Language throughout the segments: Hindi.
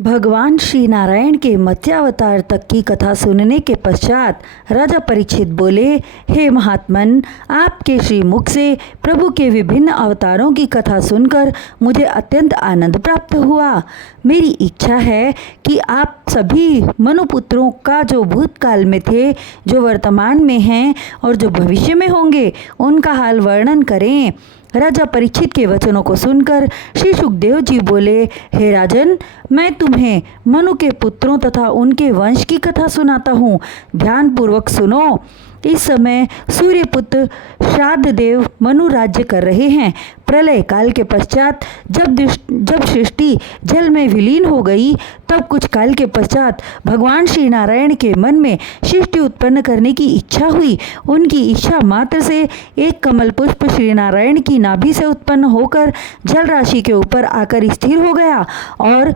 भगवान श्री नारायण के मत्स्यावतार तक की कथा सुनने के पश्चात राजा परीक्षित बोले, हे महात्मन, आपके श्री मुख से प्रभु के विभिन्न अवतारों की कथा सुनकर मुझे अत्यंत आनंद प्राप्त हुआ। मेरी इच्छा है कि आप सभी मनुपुत्रों का जो भूतकाल में थे, जो वर्तमान में हैं और जो भविष्य में होंगे, उनका हाल वर्णन करें। राजा परीक्षित के वचनों को सुनकर श्री सुखदेव जी बोले, हे राजन, मैं तुम्हें मनु के पुत्रों तथा उनके वंश की कथा सुनाता हूँ। ध्यानपूर्वक सुनो। इस समय सूर्यपुत्र श्राद्ध देव मनु राज्य कर रहे हैं। प्रलय काल के पश्चात जब सृष्टि जल में विलीन हो गई, तब कुछ काल के पश्चात भगवान श्री नारायण के मन में सृष्टि उत्पन्न करने की इच्छा हुई। उनकी इच्छा मात्र से एक कमल पुष्प श्री नारायण की नाभि से उत्पन्न होकर जल राशि के ऊपर आकर स्थिर हो गया और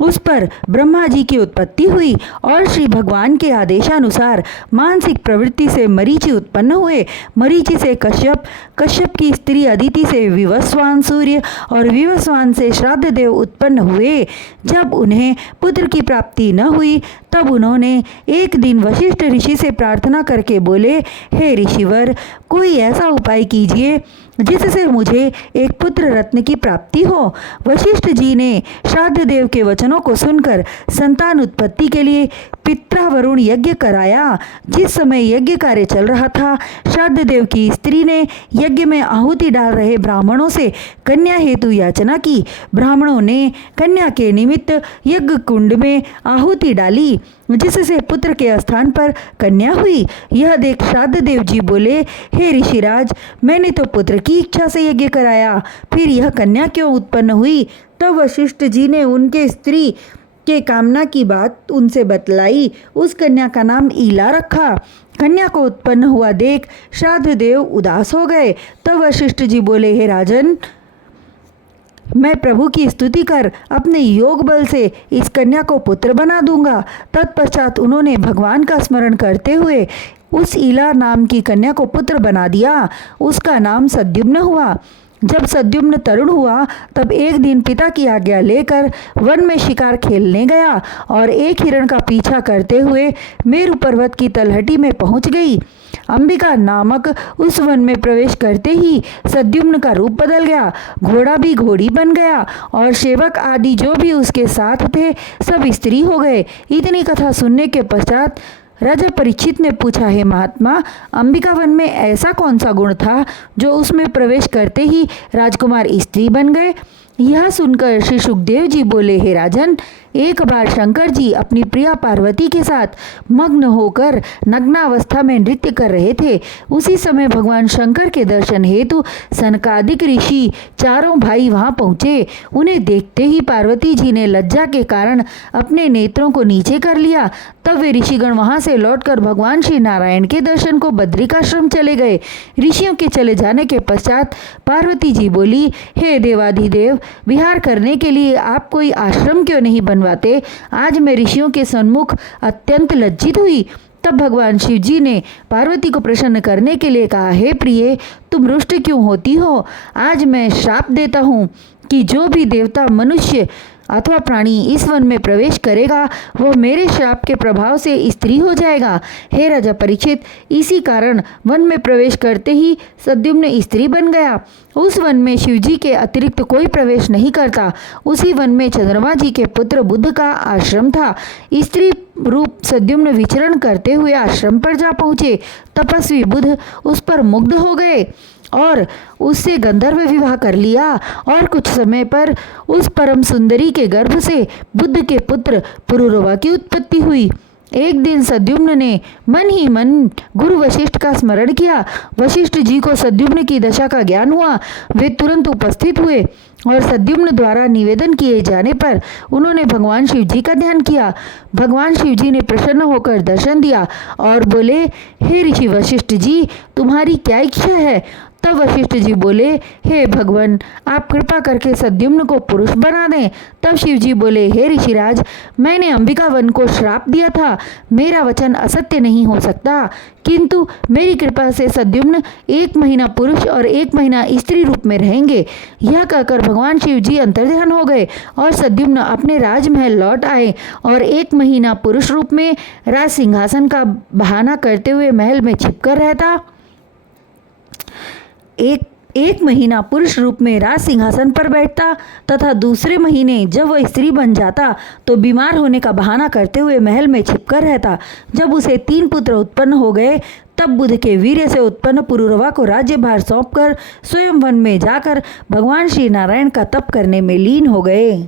उस पर ब्रह्मा जी की उत्पत्ति हुई और श्री भगवान के आदेशानुसार मानसिक प्रवृत्ति से मरीचि उत्पन्न हुए। मरीचि से कश्यप, कश्यप की स्त्री अदिति से विवस्वान सूर्य और विवस्वान से श्राद्ध देव उत्पन्न हुए। जब उन्हें पुत्र की प्राप्ति न हुई, तब उन्होंने एक दिन वशिष्ठ ऋषि से प्रार्थना करके बोले, हे ऋषिवर, कोई ऐसा उपाय कीजिए जिससे मुझे एक पुत्र रत्न की प्राप्ति हो। वशिष्ठ जी ने श्राद्ध देव के वचनों को सुनकर संतान उत्पत्ति के लिए पित्रावरुण यज्ञ कराया। जिस समय यज्ञ कार्य चल रहा था, श्राद्ध देव की स्त्री ने यज्ञ में आहुति डाल रहे ब्राह्मणों से कन्या हेतु याचना की। ब्राह्मणों ने कन्या के निमित्त यज्ञ कुंड में आहुति डाली, जिससे पुत्र के स्थान पर कन्या हुई। यह देख श्राद्ध देव जी बोले, हे ऋषिराज, मैंने तो पुत्र की इच्छा से यज्ञ कराया, फिर यह कन्या क्यों उत्पन्न हुई? तब वशिष्ठ जी ने उनके स्त्री के कामना की बात उनसे बतलाई। उस कन्या का नाम ईला रखा। कन्या को उत्पन्न हुआ देख श्राद्ध देव उदास हो गए। तब वशिष्ठ जी बोले, हे राजन, मैं प्रभु की स्तुति कर अपने योग बल से इस कन्या को पुत्र बना दूंगा। तत्पश्चात उन्होंने भगवान का स्मरण करते हुए उस ईला नाम की कन्या को पुत्र बना दिया। उसका नाम सद्युम्न हुआ। जब सद्युम्न तरुण हुआ, तब एक दिन पिता की आज्ञा लेकर वन में शिकार खेलने गया और एक हिरण का पीछा करते हुए मेरु पर्वत की तलहटी में पहुंच गई। अंबिका नामक उस वन में प्रवेश करते ही सद्युम्न का रूप बदल गया। घोड़ा भी घोड़ी बन गया और सेवक आदि जो भी उसके साथ थे, सब स्त्री हो गए। इतनी कथा सुनने के पश्चात राजा परीक्षित ने पूछा, हे महात्मा, अंबिका वन में ऐसा कौन सा गुण था जो उसमें प्रवेश करते ही राजकुमार स्त्री बन गए? यह सुनकर श्री सुखदेव जी बोले, हे राजन, एक बार शंकर जी अपनी प्रिया पार्वती के साथ मग्न होकर नग्नावस्था में नृत्य कर रहे थे। उसी समय भगवान शंकर के दर्शन हेतु सनकादिक ऋषि चारों भाई वहां पहुंचे। उन्हें देखते ही पार्वती जी ने लज्जा के कारण अपने नेत्रों को नीचे कर लिया। तब वे ऋषिगण वहां से लौटकर भगवान श्री नारायण के दर्शन को बद्रिकाश्रम चले गए। ऋषियों के चले जाने के पश्चात पार्वती जी बोली, हे देवाधिदेव, विहार करने के लिए आप कोई आश्रम क्यों नहीं बनवाते? आज मैं ऋषियों के सन्मुख अत्यंत लज्जित हुई। तब भगवान शिव जी ने पार्वती को प्रसन्न करने के लिए कहा, हे प्रिय, तुम रुष्ट क्यों होती हो? आज मैं श्राप देता हूँ कि जो भी देवता, मनुष्य अथवा प्राणी इस वन में प्रवेश करेगा, वह मेरे श्राप के प्रभाव से स्त्री हो जाएगा। हे राजा परीक्षित, इसी कारण वन में प्रवेश करते ही सद्युम्न स्त्री बन गया। उस वन में शिवजी के अतिरिक्त कोई प्रवेश नहीं करता। उसी वन में चंद्रमा जी के पुत्र बुध का आश्रम था। स्त्री रूप सद्युम्न विचरण करते हुए आश्रम पर जा पहुँचे। तपस्वी बुध उस पर मुग्ध हो गए और उससे गंधर्व विवाह कर लिया और कुछ समय पर उस परम सुंदरी के गर्भ से बुद्ध के पुत्र पुरुरवा की उत्पत्ति हुई। एक दिन सद्युम्न ने मन ही मन गुरु वशिष्ठ का स्मरण किया। वशिष्ठ जी को सद्युम्न की दशा का ज्ञान हुआ। वे तुरंत उपस्थित हुए और सद्युम्न द्वारा निवेदन किए जाने पर उन्होंने भगवान शिव जी का ध्यान किया। भगवान शिव जी ने प्रसन्न होकर दर्शन दिया और बोले, हे ऋषि वशिष्ठ जी, तुम्हारी क्या इच्छा है? तब वशिष्ठ जी बोले, हे भगवान, आप कृपा करके सद्युम्न को पुरुष बना दें। तब शिव जी बोले, हे ऋषिराज, मैंने अंबिका वन को श्राप दिया था, मेरा वचन असत्य नहीं हो सकता, किंतु मेरी कृपा से सद्युम्न 1 महीना पुरुष और 1 महीना स्त्री रूप में रहेंगे। यह कहकर भगवान शिव जी अंतर्ध्यान हो गए और सद्युम्न अपने राजमहल लौट आए और 1 महीना पुरुष रूप में राज सिंहासन का बहाना करते हुए महल में छिपकर रहता। एक महीना पुरुष रूप में राज सिंहासन पर बैठता तथा दूसरे महीने जब वह स्त्री बन जाता तो बीमार होने का बहाना करते हुए महल में छिपकर रहता। जब उसे 3 पुत्र उत्पन्न हो गए तब बुध के वीर्य से उत्पन्न पुरुरवा को राज्यभार सौंपकर स्वयं वन में जाकर भगवान श्री नारायण का तप करने में लीन हो गए।